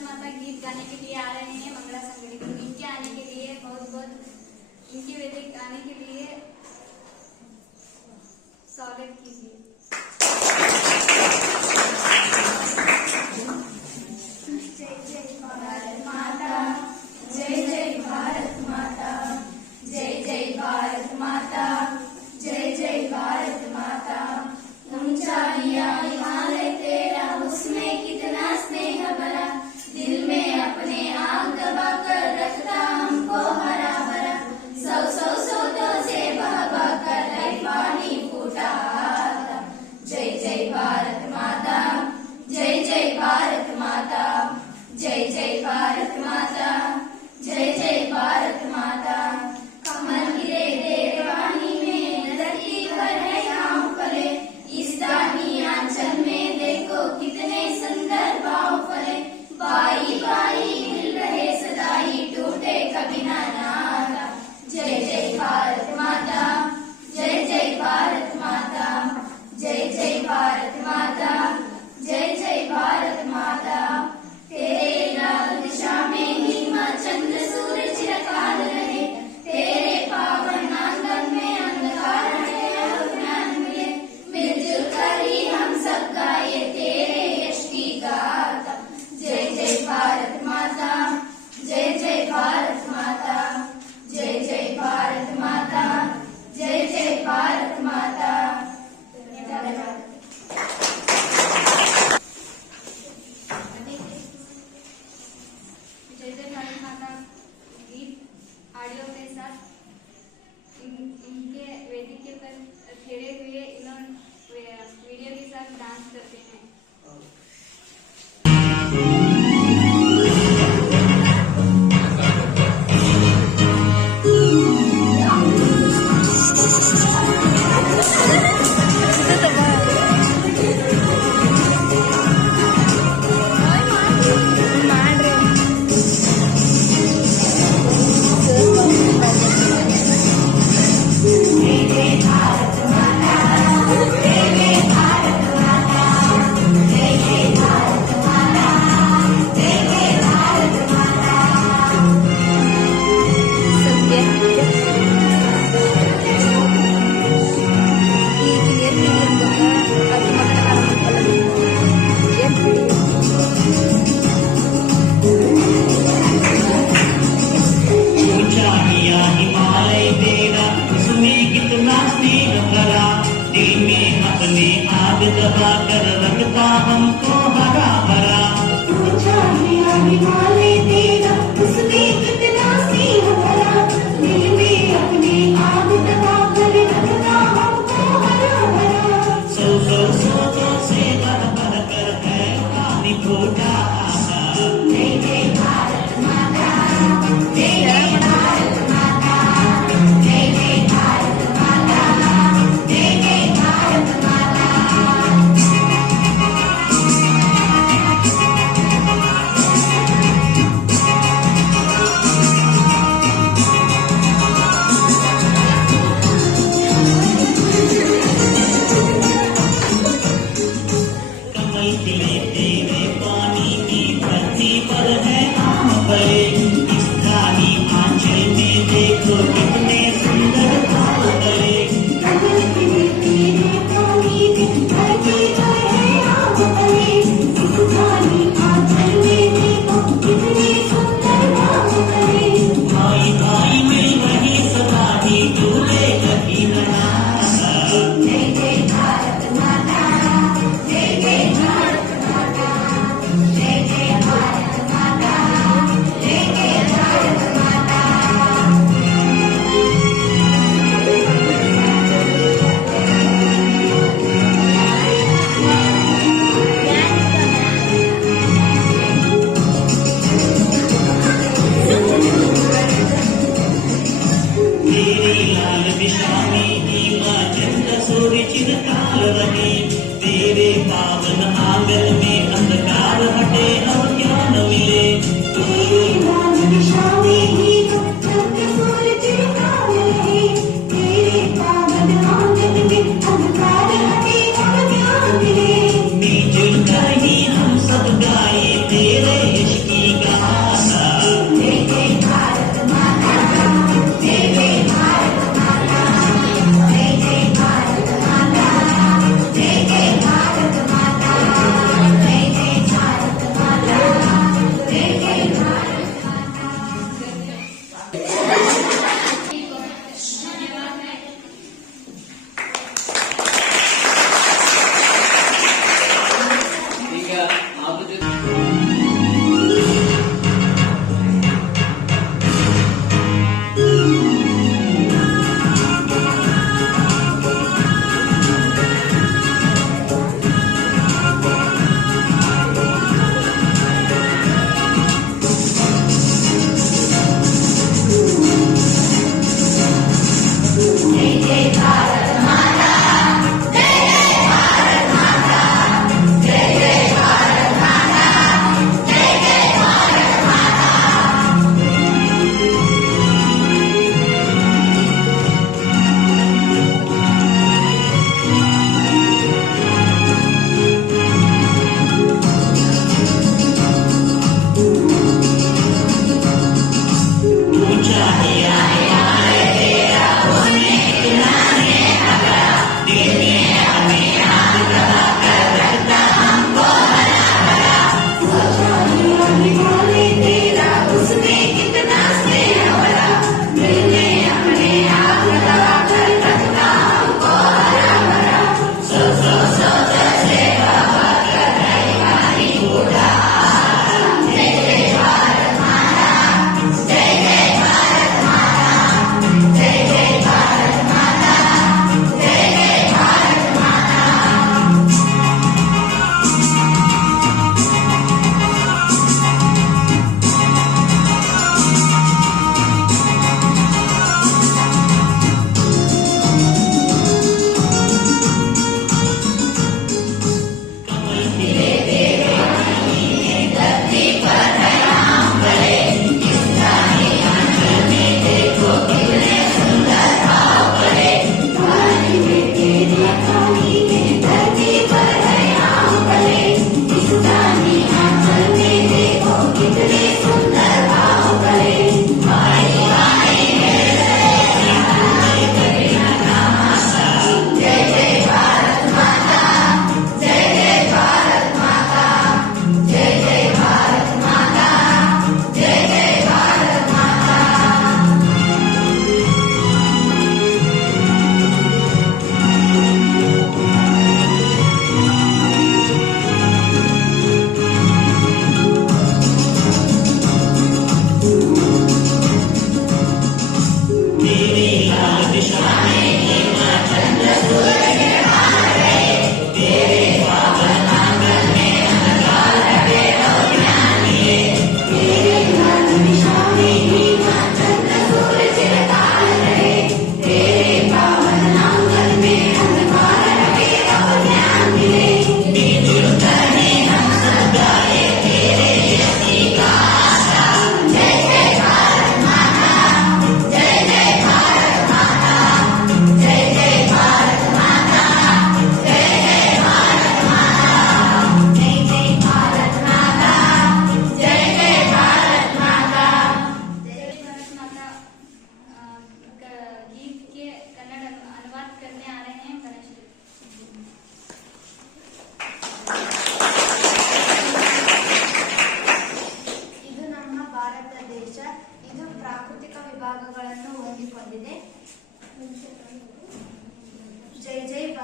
भारत माता गीत गाने के लिए आ रहे हैं मंगला संगड़ी। तो इनके आने के लिए बहुत बहुत इनके वैदिक आने के लिए स्वागत कीजिए। जय जय भारत माता, जय जय भारत माता, जय जय भारत माता, जय जय भारत माता। ऊंचा लिया हिमालय तेरा, उसमें कितना स्नेह भरा, दिल में अपने आग दबा कर रखता हमको हरा भरा। सौ सौ सोतों से बह बह कर पानी फूटा। जय जय भारत माता, जय जय भारत माता, जय जय भारत माता, जय जय भारत माता। कमल गिरे तेरे वाणी में, धरती पर है आम फले, इस दानी आंचल में देखो कितने सुंदर भाव फले। बाई बाई हिल रहे सदाई, टूटे कभी ना नाता। जय जय भारत माता, जय जय भारत माता, जय जय भारत माता, जय जय भारत माता। तेरे लाल दिशा में नीमा चंद्र सूरज चिरकाल रहे, तेरे पावन आंगन में अंधकार है अज्ञान मिले। मिलजुल कर ही हम सब गाए तेरे यश की गाथा। जय जय भारत माता, जय जय भारत माता, जय जय भारत माता, जय जय भारत माता। जय जय भारत माता गीत ऑडियो के साथ इनके वेदिक के पर ठहरे हुए इन्होंने वीडियो के साथ डांस करते हैं। कर रखता हमको हरा भरा। ऊंचा लिया हिमालय तेरा, उसमें कितना स्नेह भरा, दिल में अपने आग दबा कर रखता हमको हरा भरा। सौ सौ सोचों से भर भर कर है पानी फूटा। जय जय भारत माता, जय जय भारत माता, जय जय भारत माता, जय जय भारत माता।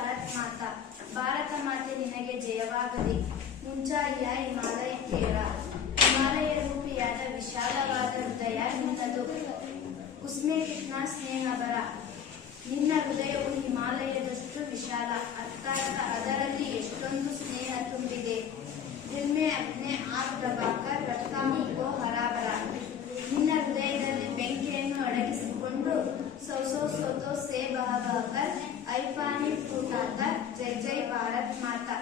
ಭಾರತ್ ಮಾತಾ. ಭಾರತ ಮಾತೆ ನಿನಗೆ ಜಯವಾಗಲಿ. ಮುಂಚಾರಿಯ ಹಿಮಾಲಯ ಕೇಳ. ಹಿಮಾಲಯ ರೂಪಿಯಾದ ವಿಶಾಲವಾದ ಹೃದಯ ನಿನ್ನದು. ಉಸ್ಮೆ ಕಿತ್ನ ಸ್ನೇಹ ಬರ. ನಿನ್ನ ಹೃದಯವು ಹಿಮಾಲಯದಷ್ಟು ವಿಶಾಲ. ಅರ್ಥಾತ್ ಅದರಲ್ಲಿ ಎಷ್ಟೊಂದು ಸ್ನೇಹ ತುಂಬಿದೆ. ದಿಲ್ ಮೇ ಅಪ್ನೆ ಆಗ್ ದಬಾಕರ್ ರಖ್ತಾ ಹೂಕೋ ಹರಾಬರ. ನಿನ್ನ ಹೃದಯದಲ್ಲಿ ಬೆಂಕಿಯನ್ನು ಅಡಗಿಸಿಕೊಂಡು ಸೌತೋ ಸೇ ಬಹಕರ್ ಐಪಾನಿ ಫೂಟಾಕರ್ ಜೈ ಜೈ ಭಾರತ್ ಮಾತಾ.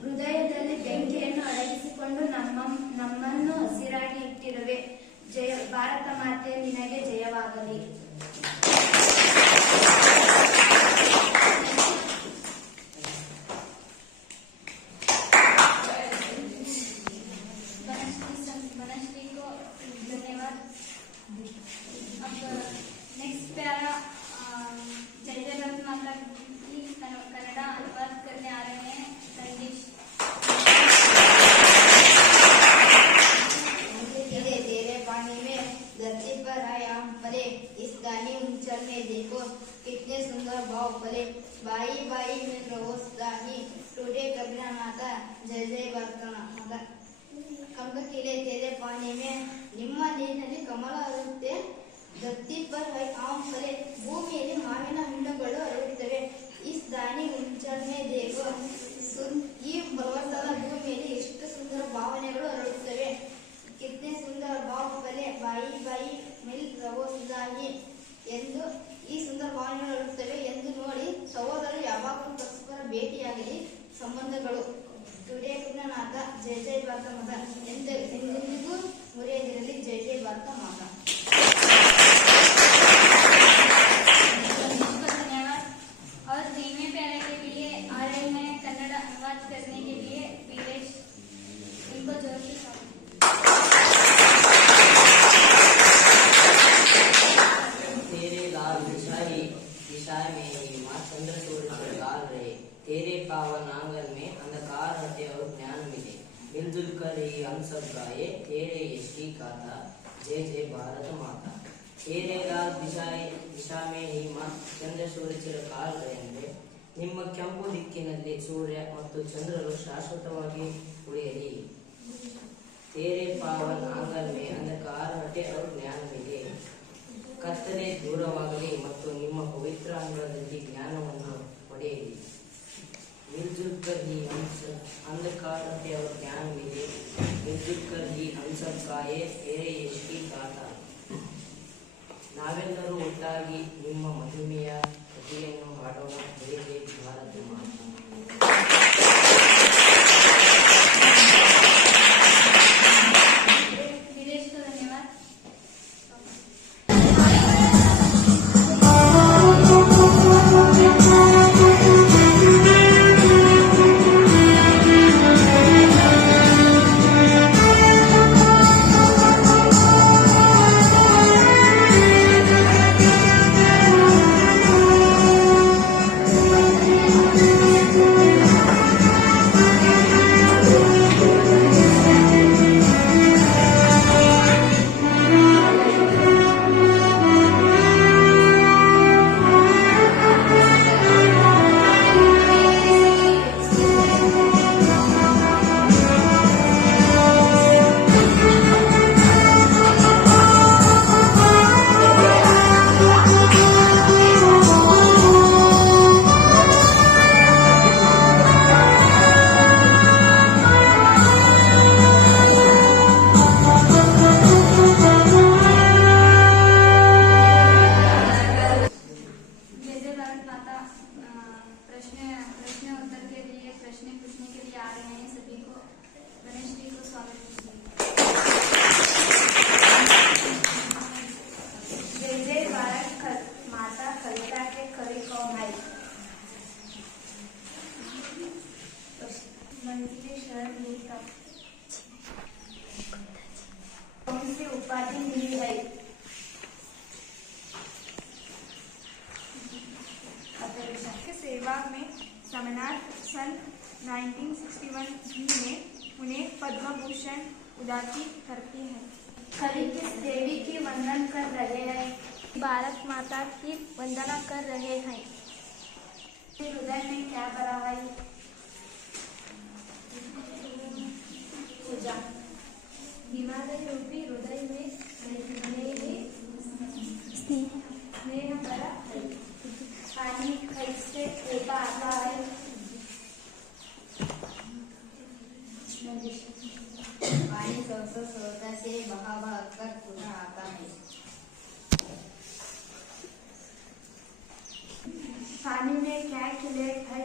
ಹೃದಯದಲ್ಲಿ ಬೆಂಕಿಯನ್ನು ಅಡಗಿಸಿಕೊಂಡು ನಮ್ಮನ್ನು ಹಸಿರಾಗಿ ಇಟ್ಟಿರುವೆ. ಜಯ ಭಾರತ ಮಾತೆ ನಿನಗೆ ಜಯವಾಗಲಿ. बनश्री को धन्यवाद. अब नेक्स्ट प्यारा जय जय भारत माता की कन्नड़ा अनुवाद करने आ रहे हैं संदेश. धीरे धीरे पानी में धरती पर आए आम पले. इस दानी उंचल में देखो कितने सुंदर भाव पले. बाई बाई में रहो दानी टूटे कबीरा माता. जय जय भारत माता. ಕಂಬಕಿಲೆ ತೆರೆ ಪಾನಿ ಮೇ ನಿಮ್ಮ ನೀರಿನಲ್ಲಿ ಕಮಲ ಅರಳುತ್ತೆ. ಧರ್ತಿ ಪರ್ ಹೈ ಆಮ್ ಫಲೆ. ಭೂಮಿಯಲ್ಲಿ ಮಾವಿನ ಹಣ್ಣುಗಳು ಅರಳುತ್ತವೆ. ಇಸ್ ದಾನಿ ಉಂಚಲ್ಮೆ ದೇಗೋ. ಈ ಬಲವತ್ತಾದ ಭೂಮಿಯಲ್ಲಿ ಎಷ್ಟು ಸುಂದರ ಭಾವನೆಗಳು ಅರಳುತ್ತವೆ. ಕಿತ್ನೆ ಸುಂದರ ಭಾವ ಫಲೆ. ಬಾಯಿ ಬಾಯಿ ಮಿಲ್ ರವೋ ಸುಧಾನಿ ಎಂದು ಈ ಸುಂದರ ಭಾವನೆಗಳು ಅರಳುತ್ತವೆ ಎಂದು ನೋಡಿ ಸಹೋದರರು ಯಾವಾಗಲೂ ಪರಸ್ಪರ ಭೇಟಿಯಾಗಲಿ. ಸಂಬಂಧಗಳು ನಾಥ. ಜಯ ಜಯ ಭಾರತ ಮಾತಾ. ಎಂದೆಂದಿಗೂ ಮುರಿಯದಿರಲಿ. ಜಯ ಜಯ ಭಾರತ ಮಾತಾ. धन्यवाद. और धीमे प्यारे के लिए आ रहे हैं कन्नड़ अनुवाद करने के लिए वीरेश. इनको जोर से तेरे लाल दिशा में माँ चंद्र सूर्य डाल रहे. तेरे पावन आंगन में अंधकार हटे और ज्ञान मिले. मिलजुल कर ही हम सब गाए तेरे यश की गाथा. जय जय भारत माता. तेरे लाल ದಿಶಾ ಮೇ ಈ ಮಾ ಚಂದ್ರ ಸೂರ್ಯ ಚಿರಕಾಲ ಎಂದರೆ ನಿಮ್ಮ ಕೆಂಪು ದಿಕ್ಕಿನಲ್ಲಿ ಸೂರ್ಯ ಮತ್ತು ಚಂದ್ರರು ಶಾಶ್ವತವಾಗಿ ಉಳಿಯಲಿ. ತೇರೆ ಪಾವನ್ ಆಂಗನ್ ಮೇ ಅಂಧಕಾರ ಹಟೆ और ಜ್ಞಾನ ಮಿಲೆ. ಕತ್ತಲೆ ದೂರವಾಗಲಿ ಮತ್ತು ನಿಮ್ಮ ಪವಿತ್ರ ಅಂಗಳದಲ್ಲಿ ಜ್ಞಾನವನ್ನು ಪಡೆಯಲಿ. मिलजुल कर ही अंधकार हटे और ज्ञान मिले. मिलजुल कर ही हम सब गाए तेरे यश की गाथा. ನಾವೆಲ್ಲರೂ ಒಟ್ಟಾಗಿ ನಿಮ್ಮ ಮಹಿಮೆಯ ಕಥೆಯನ್ನು ಹಾಡೋಣ. ಜಯ ಜಯ ಭಾರತ ಮಾತಾ. वीरेश को धन्यवाद. उपाधि मिली है. के सेवा में समनाथ सन 1961 में उन्हें पद्म भूषण उदासी करती है. खरी किस देवी की वंदन कर रहे हैं? भारत माता की वंदना कर रहे हैं. हृदय में क्या भरा है? पूजा। हिमालय रूपी हृदय में स्नेह भरा है। पानी कैसे होता आता है? पानी स्रोत से बहा कर पुनः आता है। पानी में क्या खिले है?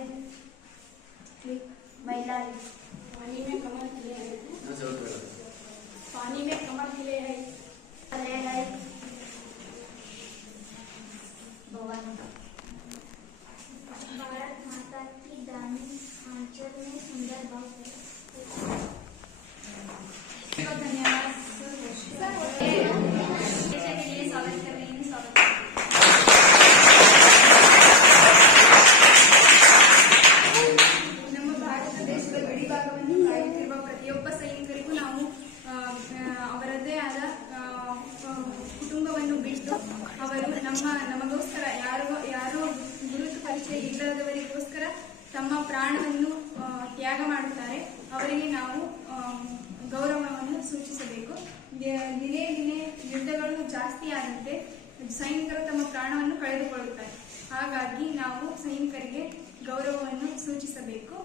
महिला। पानी में कमल खिले हैं। पानी में कमल खिले हैं। खिले है भवन। भारत माता की दानी आंचल में सुंदर भाव है। धन्यवाद के लिए स्वागत कर रही हूँ। स्वागत ನಮ್ಮ ಭಾರತ ದೇಶದ ಗಡಿ ಭಾಗವನ್ನು ಕಾಯುತ್ತಿರುವ ಪ್ರತಿಯೊಬ್ಬ ಸೈನಿಕರಿಗೂ ನಾವು ಅವರದ್ದೇ ಆದ ಕುಟುಂಬವನ್ನು ಬಿಟ್ಟು ಅವರು ನಮಗೋಸ್ಕರ ಯಾರೋ ಗುರುತು ಪರಿಚಯ ಇಲ್ಲದವರಿಗೋಸ್ಕರ ತಮ್ಮ ಪ್ರಾಣವನ್ನು ತ್ಯಾಗ ಮಾಡುತ್ತಾರೆ. ಅವರಿಗೆ ನಾವು ಗೌರವವನ್ನು ಸೂಚಿಸಬೇಕು. ದಿನೇ ದಿನೇ ಯುದ್ಧಗಳು ಜಾಸ್ತಿ ಆದಂತೆ ಸೈನಿಕರು ತಮ್ಮ ಪ್ರಾಣವನ್ನು ಕಳೆದುಕೊಳ್ಳುತ್ತಾರೆ. ಹಾಗಾಗಿ ನಾವು ಸೈನಿಕರಿಗೆ ಗೌರವವನ್ನು ಸೂಚಿಸಬೇಕು.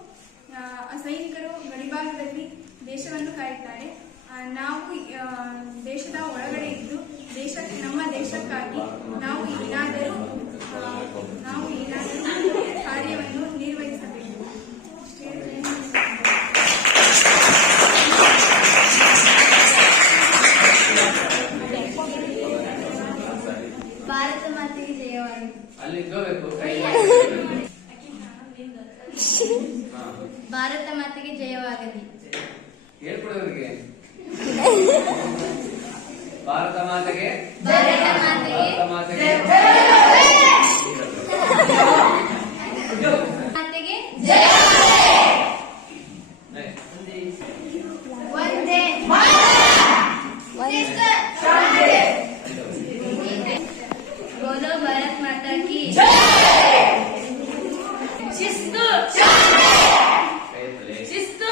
ಸೈನಿಕರು ಗಡಿಭಾಗದಲ್ಲಿ ದೇಶವನ್ನು ಕಾಯುತ್ತಾರೆ. ನಾವು ದೇಶದ ಒಳಗಡೆ ಇದ್ದು ನಮ್ಮ ದೇಶಕ್ಕಾಗಿ ನಾವು ಏನಾದರೂ ಕಾರ್ಯವನ್ನು ನಿರ್ವಹಿಸಬೇಕು. ಭಾರತ ಮಾತೆಗೆ ಜಯವಾಗಲಿ. ಭಾರತ ಮಾತೆಗೆ ಜಯವಾಗಲಿ. ಹೇಳ್ಕೊಡೋರಿಗೆ ಭಾರತ ಮಾತೆಗೆ ಭಾರತ ಮಾತೆಗೆ ಮಾತೆಗೆ ಮಾತೆಗೆ ಜಯ. ಒಂದೇ बोलो भारत माता की शिस्तु शिस्तु.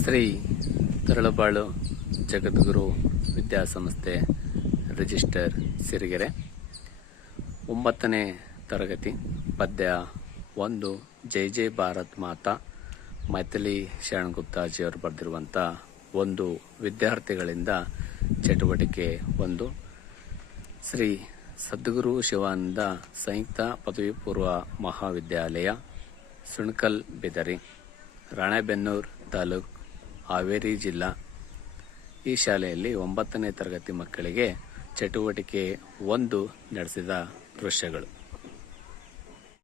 ಶ್ರೀ ತರಳಬಾಳು ಜಗದ್ಗುರು ವಿದ್ಯಾಸಂಸ್ಥೆ ರಿಜಿಸ್ಟರ್ ಸಿರಿಗೆರೆ. 9ನೇ ತರಗತಿ ಪದ್ಯ 1 ಜೈ ಜೈ ಭಾರತ್ ಮಾತಾ ಮೈಥಿಲಿ ಶರಣ್ ಗುಪ್ತಾಜಿಯವರು ಬರೆದಿರುವಂಥ ಒಂದು ವಿದ್ಯಾರ್ಥಿಗಳಿಂದ ಚಟುವಟಿಕೆ 1. ಶ್ರೀ ಸದ್ಗುರು ಶಿವಾನಂದ ಸಂಯುಕ್ತ ಪದವಿ ಪೂರ್ವ ಮಹಾವಿದ್ಯಾಲಯ ಸುಣಕಲ್ ಬಿದರಿ, ರಾಣೆಬೆನ್ನೂರು ತಾಲೂಕು, ಹಾವೇರಿ ಜಿಲ್ಲಾ. ಈ ಶಾಲೆಯಲ್ಲಿ 9ನೇ ತರಗತಿ ಮಕ್ಕಳಿಗೆ ಚಟುವಟಿಕೆ 1 ನಡೆಸಿದ ದೃಶ್ಯಗಳು.